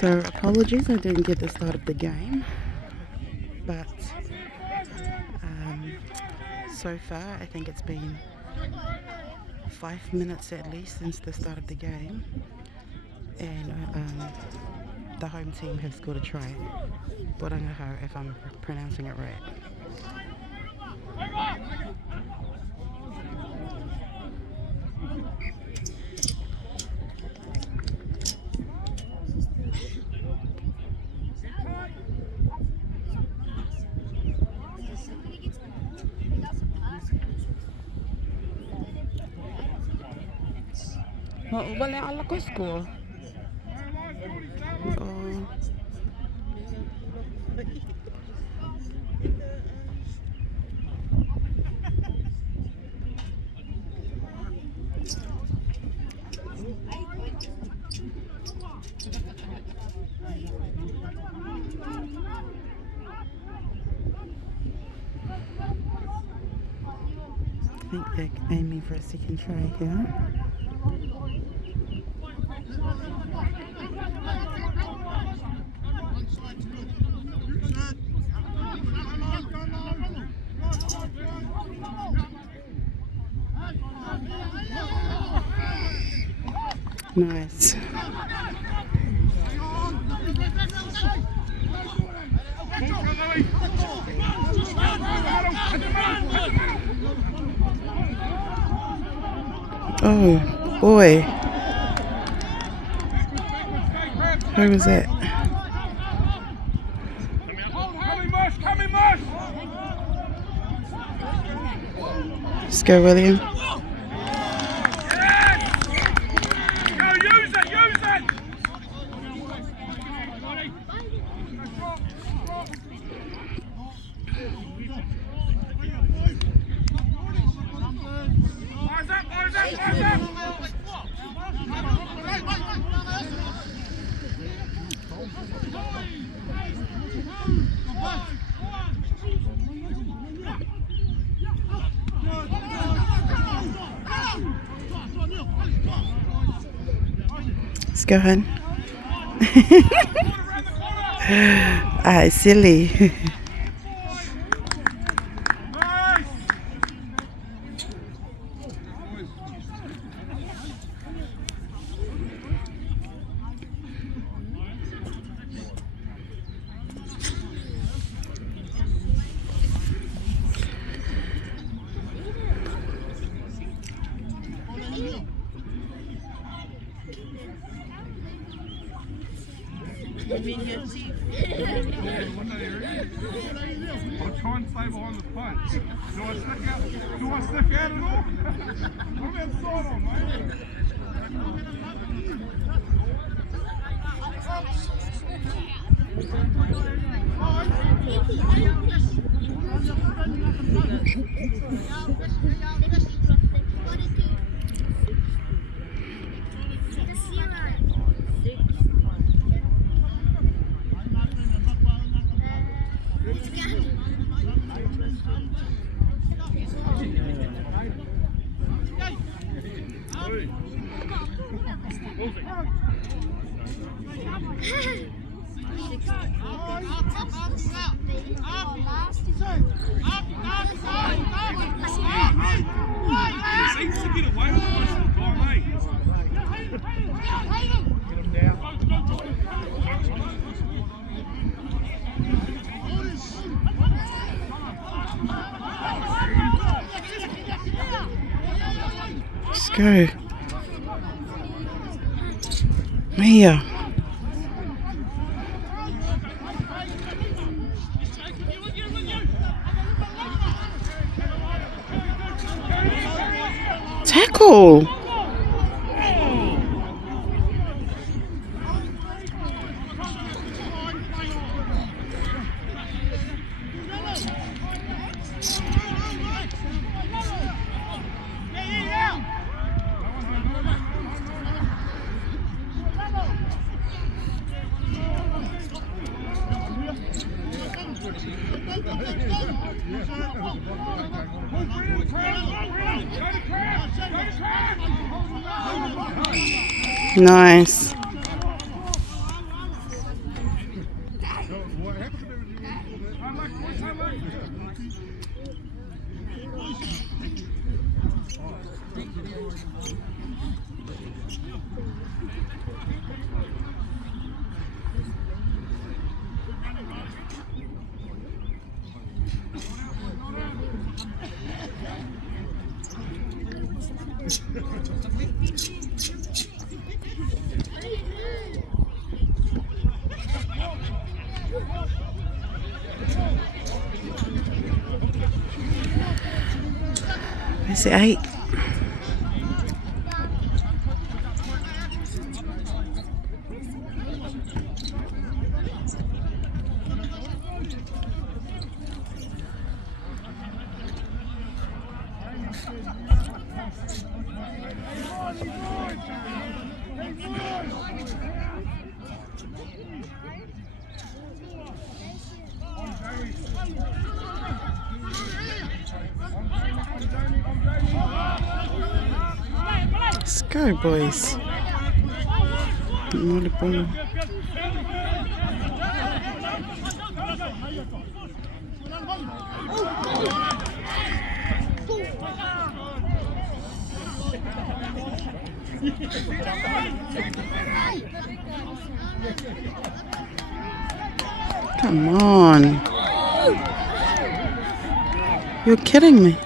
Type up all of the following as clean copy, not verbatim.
So apologies I didn't get the start of the game, but so far I think it's been 5 minutes at least since the start of the game, and the home team have scored a try. Borangaho, if I'm pronouncing it right. Wala ala ko score. Oh. I think they're aiming for a second try here. Nice. Oh boy. Who was that? Just go, William. Let's go, hun. Silly. I'll try and stay behind the punch. Do I stick out? Do I stick out at all? What about side on, mate? Let's go. Mia. Tackle. Nice. Is it 8? Let's go, boys. Not a ball. Come on. You're kidding me.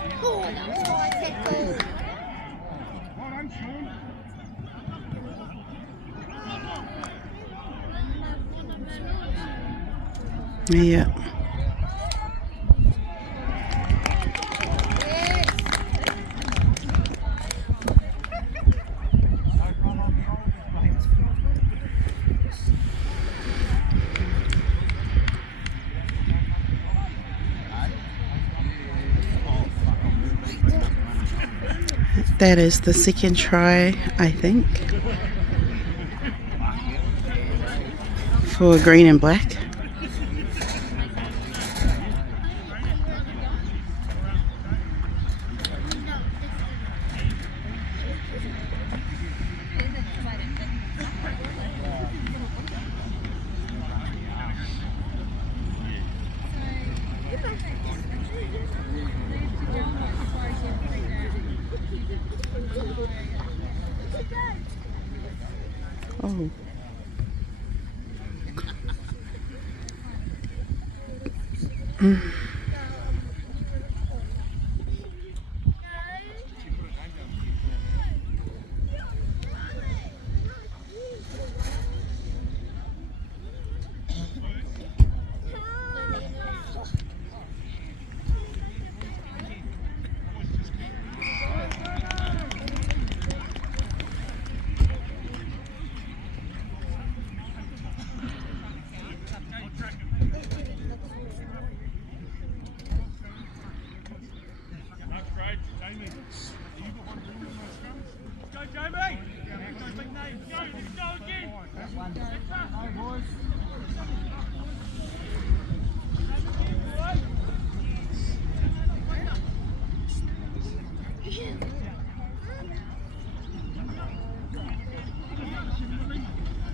Yeah. That is the second try, I think, for green and black. Oh.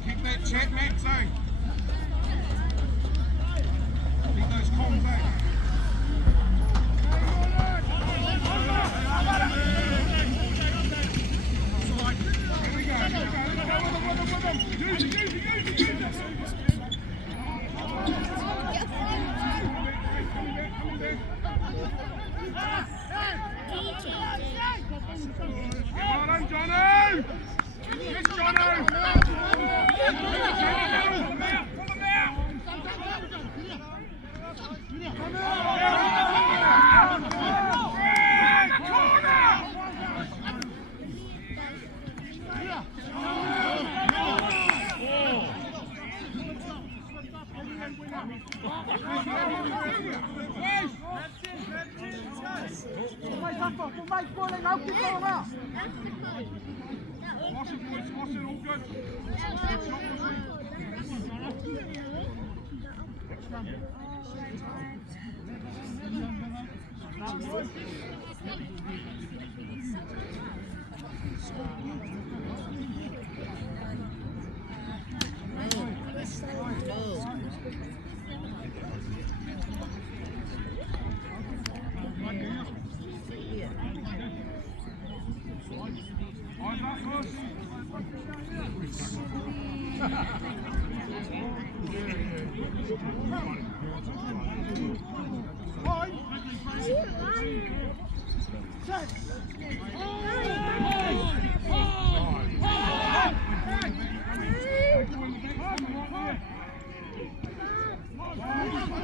Keep that check net zone. Keep those comms back. Well done, Jono! Yes, Jono! Wash it, boys, wash it, all good. Eyes up, boys.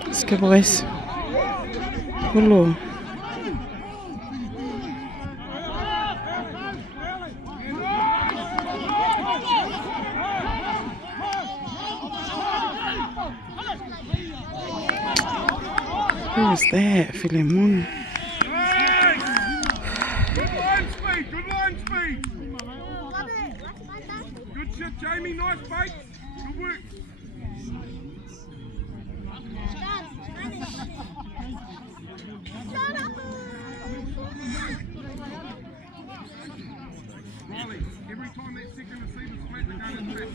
Let's go, boys. Good lord. Who was that? Philemon. Good line speed, good line speed. Good shit, Jamie, nice bait. Good work. Riley, every time that second receiver's flat, they're going to track.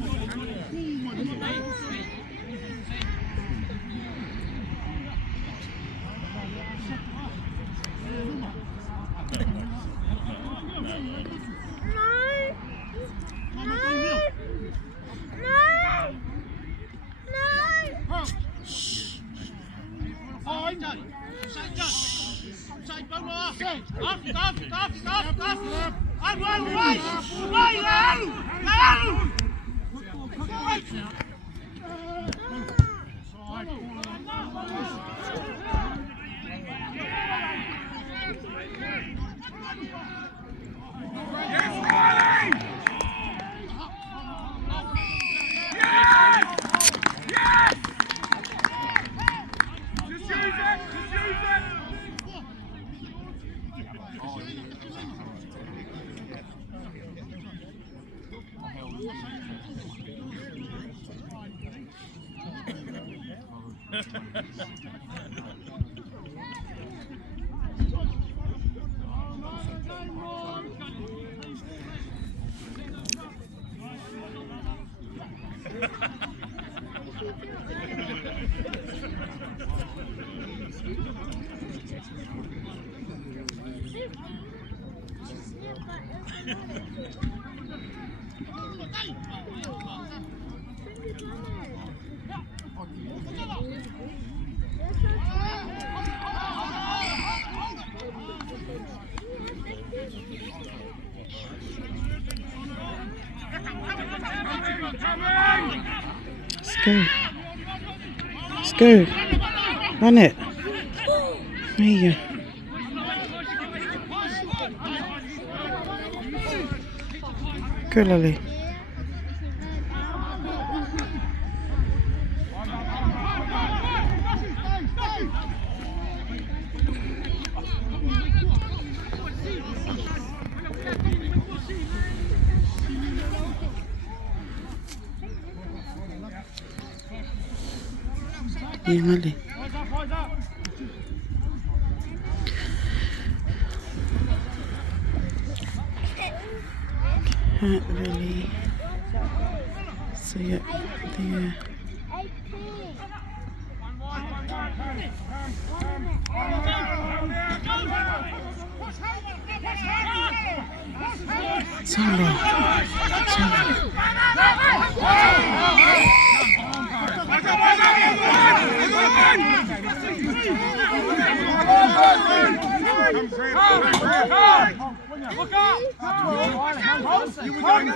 Let's go. Let's go. Run it. There you go. Good, Lily. Yeah, Lily. Can't really see it there. Solo. Look up! You were going to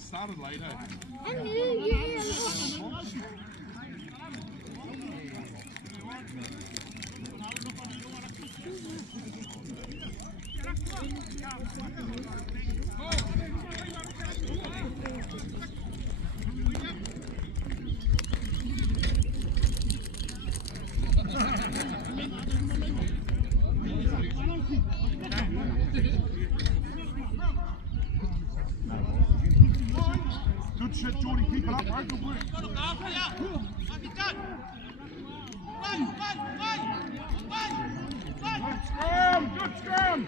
Started late, eh? I knew, yeah. Good shit, Jordy. Keep it up, bro. Good work. Good scrum. Good scrum.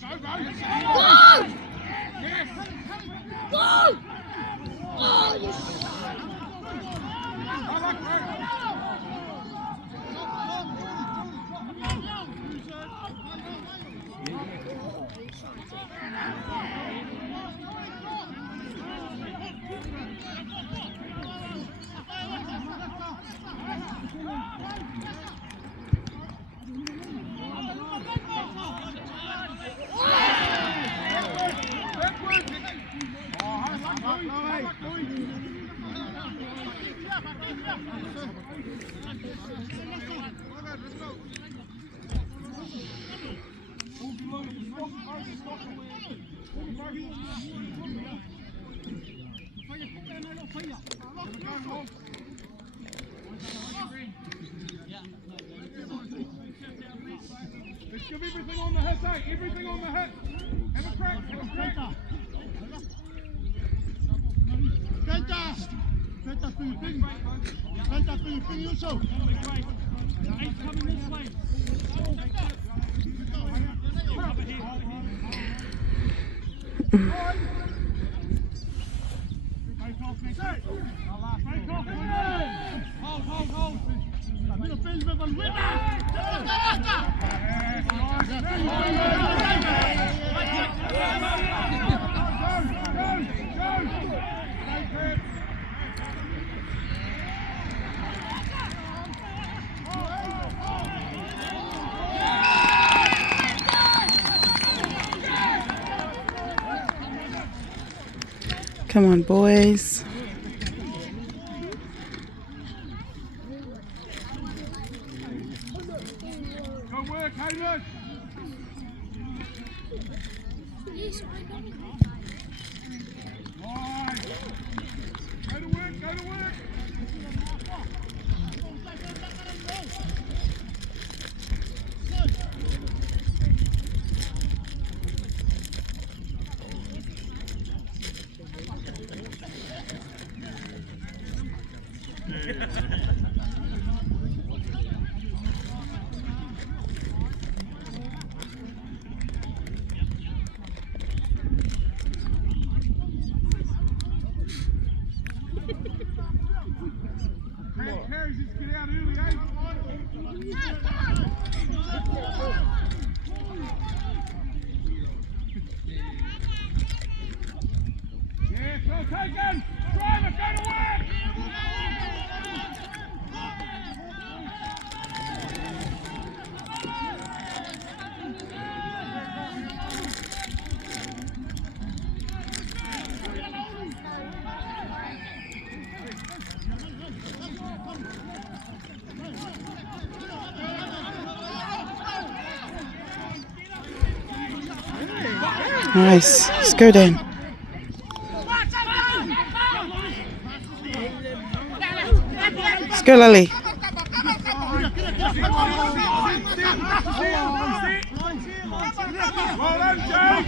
Go, go. Go! Yes. Go! Oh, you I like that. Let's give everything on the hit, eh? Everything on the hit. Have a crack. Have a crack. Kenta for your thing. Kenta for your thing also. Eight's coming this way. Hold. Mira, Pérez, me Come on, boys. Good work, Hamish. Right. Go to work, go to work. Carries, let's get out early, eh? Yeah, well taken! Driver, go to work! Nice. Let's go, Dan. Let's go, Lily. Hold on, Well done, Jake!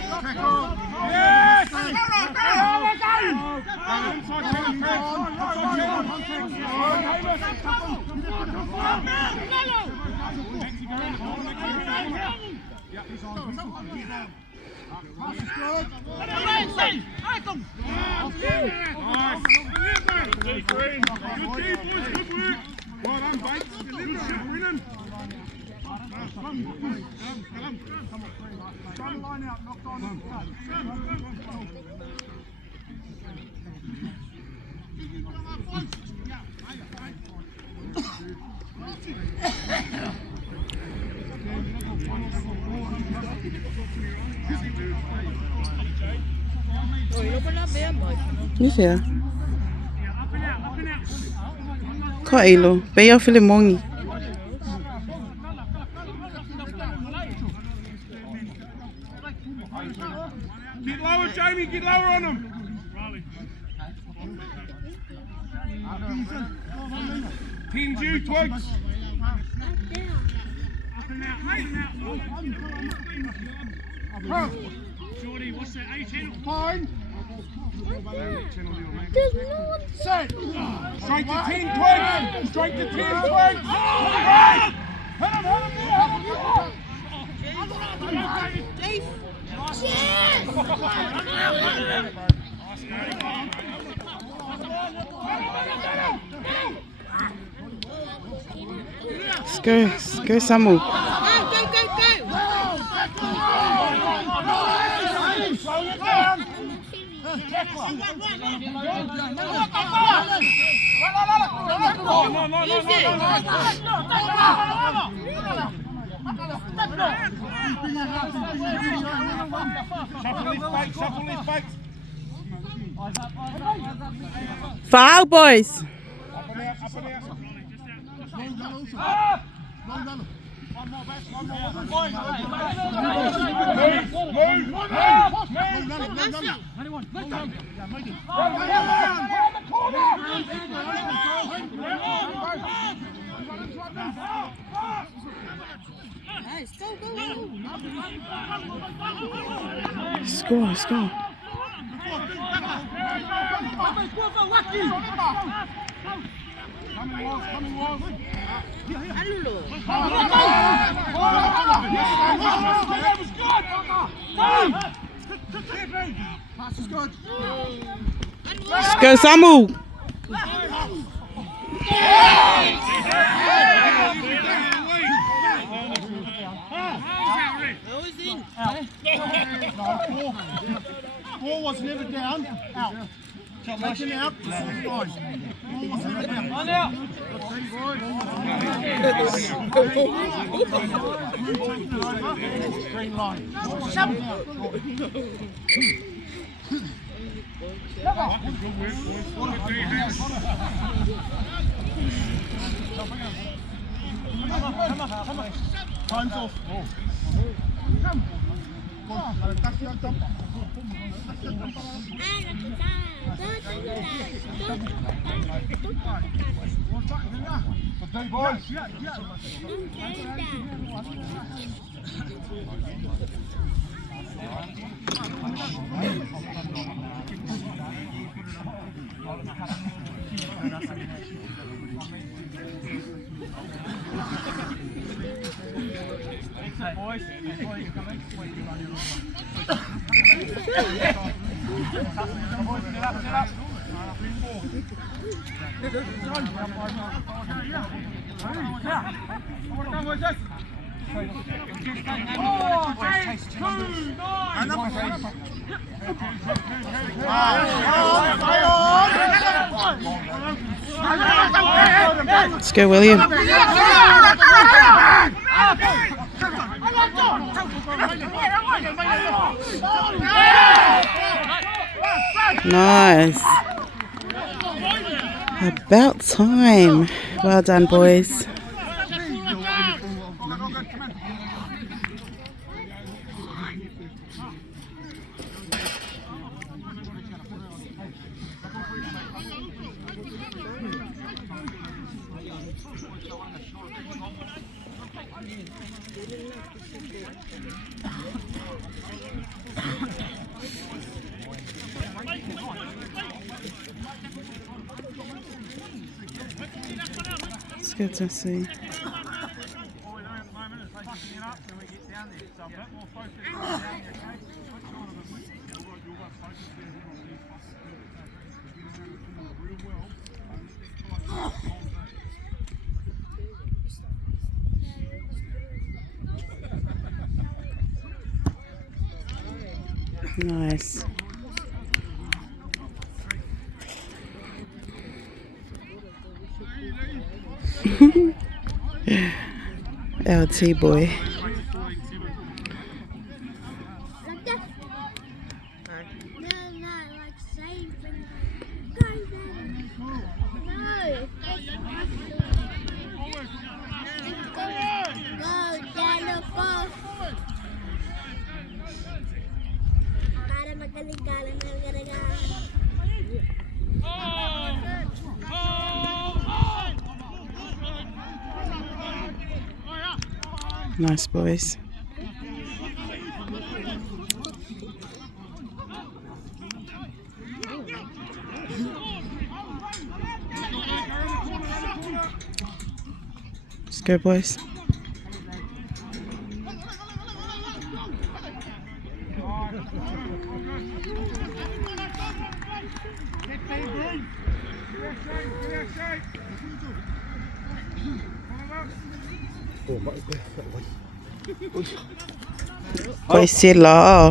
Yes! Inside 10 and 10. Good boys, good work. Well done, Bates. Good shot, Brennan. Line out, knocked on. Ni siya. Kailo. Beya Filimongi. Get lower, Jamie, get lower on him. Pins you, Twigs. Jordy, what's that? 18? Fine. There's no one. Set. Straight to 10, Twigs. Straight to 10, Twigs. Let's go, Samu. Go. Shuffle his bait. Foul, boys. Up and out. Score. Coming walls. Let's go, Samu. Ball was never down. Out. Taken out. Fine. Ball was never down. On out. Green line. Time's off. Come. Let's go, William. Nice. About time. Well done, boys. It's good to see. All we're doing at the moment is fucking it up till we get down there. So a bit more focus down there, okay? Switch on a bit. You'll got focus there. Real well. Nice. LT boy. Like that. No, like saving. Go there. No. Go, Dano, go. Para magaling-galing na garaga. Nice boys. Let's go, boys. Boys, sila.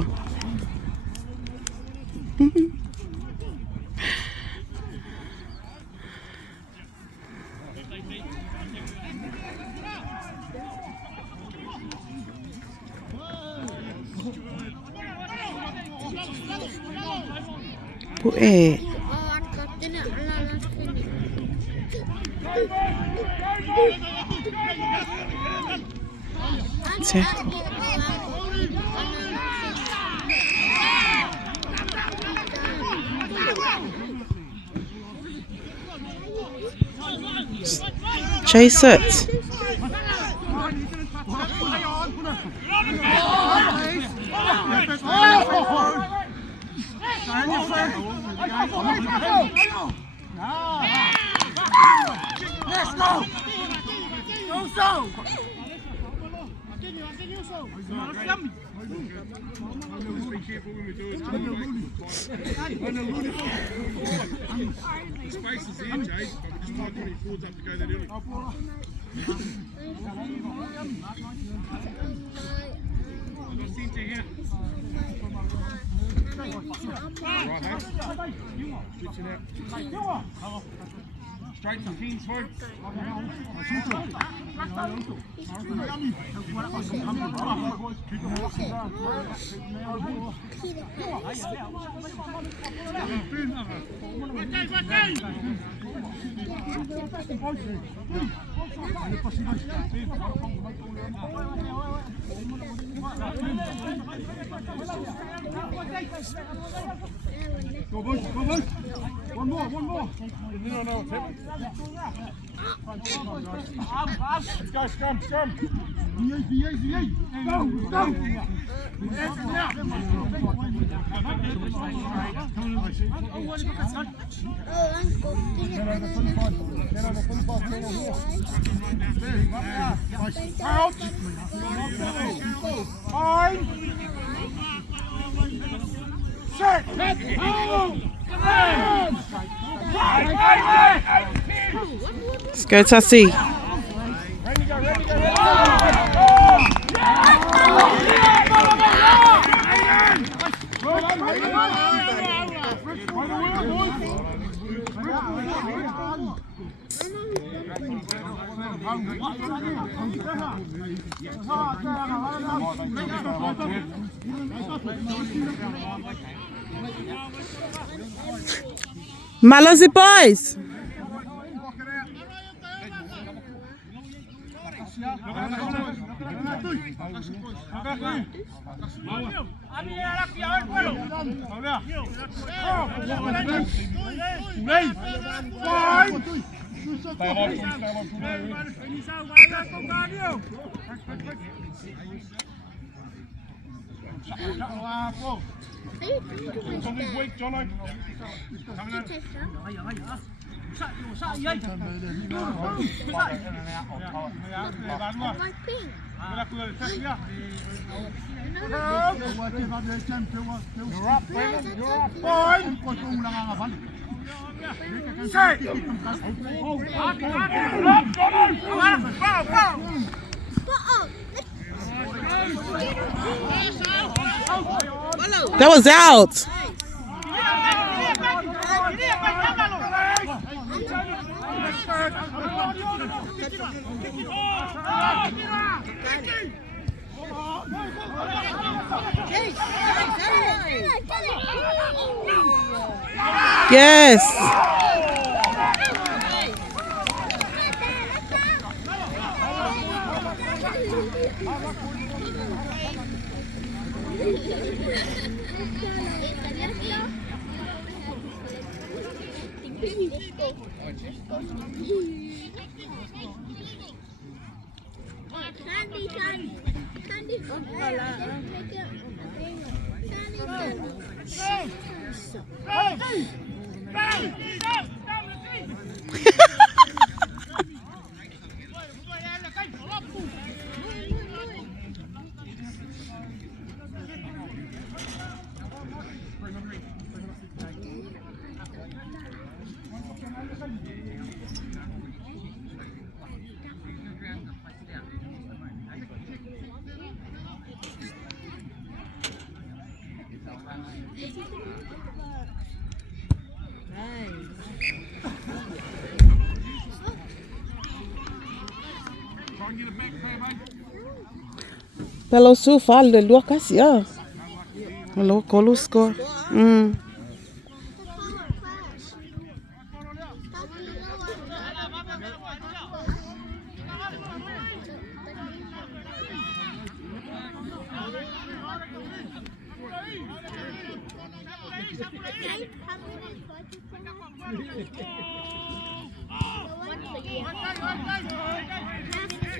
Puet. Oh, ang kapte na. Sir. Chase it. Let's go! Go so! Just be careful when we do it. The space is there, Jay, but we just might put any forwards up to go that early. I've got centre here. Right, hey? Switching out. Straight to Kings, folks. Go, boys, go, boys. One more. You don't know what's happening. Let's go, scrum. Easy. Go. Let's go, Tassie. Malazi boys. Stay away from me. And he's over there from down you. Shut the laugh, Paul. Are you doing Something's weak, Johnny. Coming in. this? My pink. You're up, Brendan. You're up. That was out. Yes. Pelo su falle Lucas, ja. Hallo, Kolusko.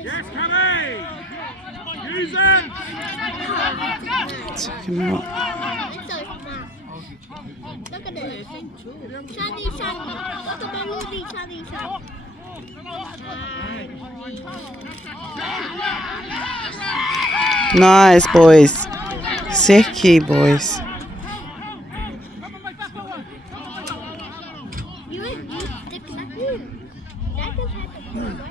Yes, Cammy! Use him! Check him out. Look at this. Shiny, shiny. Look at the movie, shiny, shiny. Nice, boys. Seki, boys. You ain't used the clapping. That just had to be right.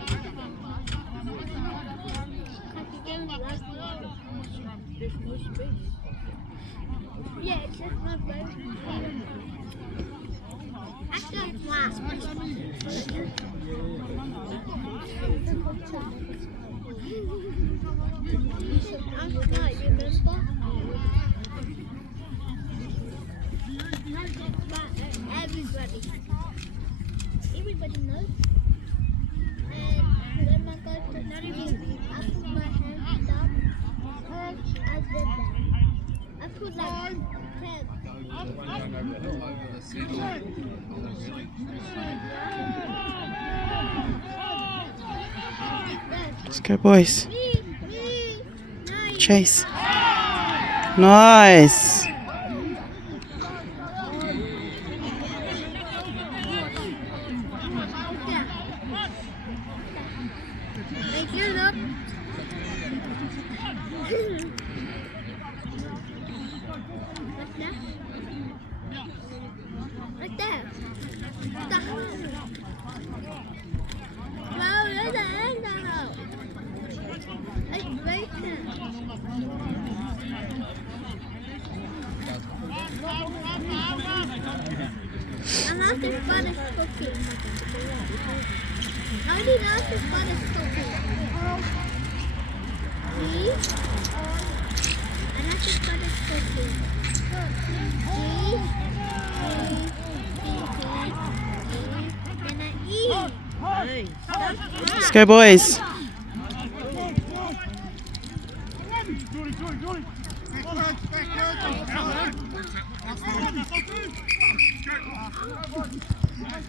Yeah, it's just my brain. I got glass. I'm not, you remember? Everybody knows. And when I go to another room, I put my hands down. I did that. I put like 10. Let's go, boys. Nice. Chase. Nice. Make your look. Like that. Wow, there's an egg now. It's bacon. I love this Spanish cookie. I already love the Spanish cookie. See? I love the Spanish cookie. And I eat. Let's go, boys.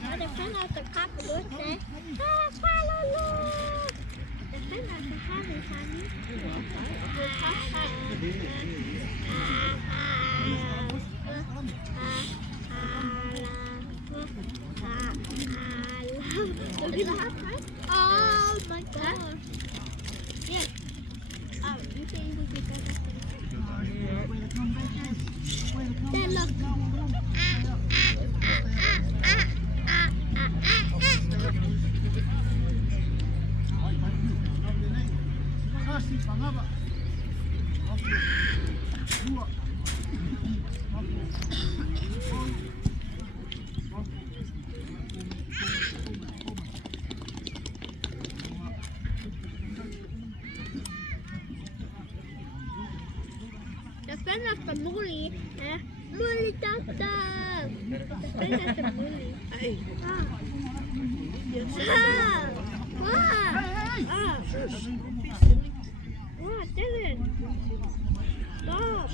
I depend on the cup, Kasih, pangaba. Dua. Defend after Muli. Muli doctor. Defend after Muli. Hey, Ah. Ah. Ah, Dylan. Stop.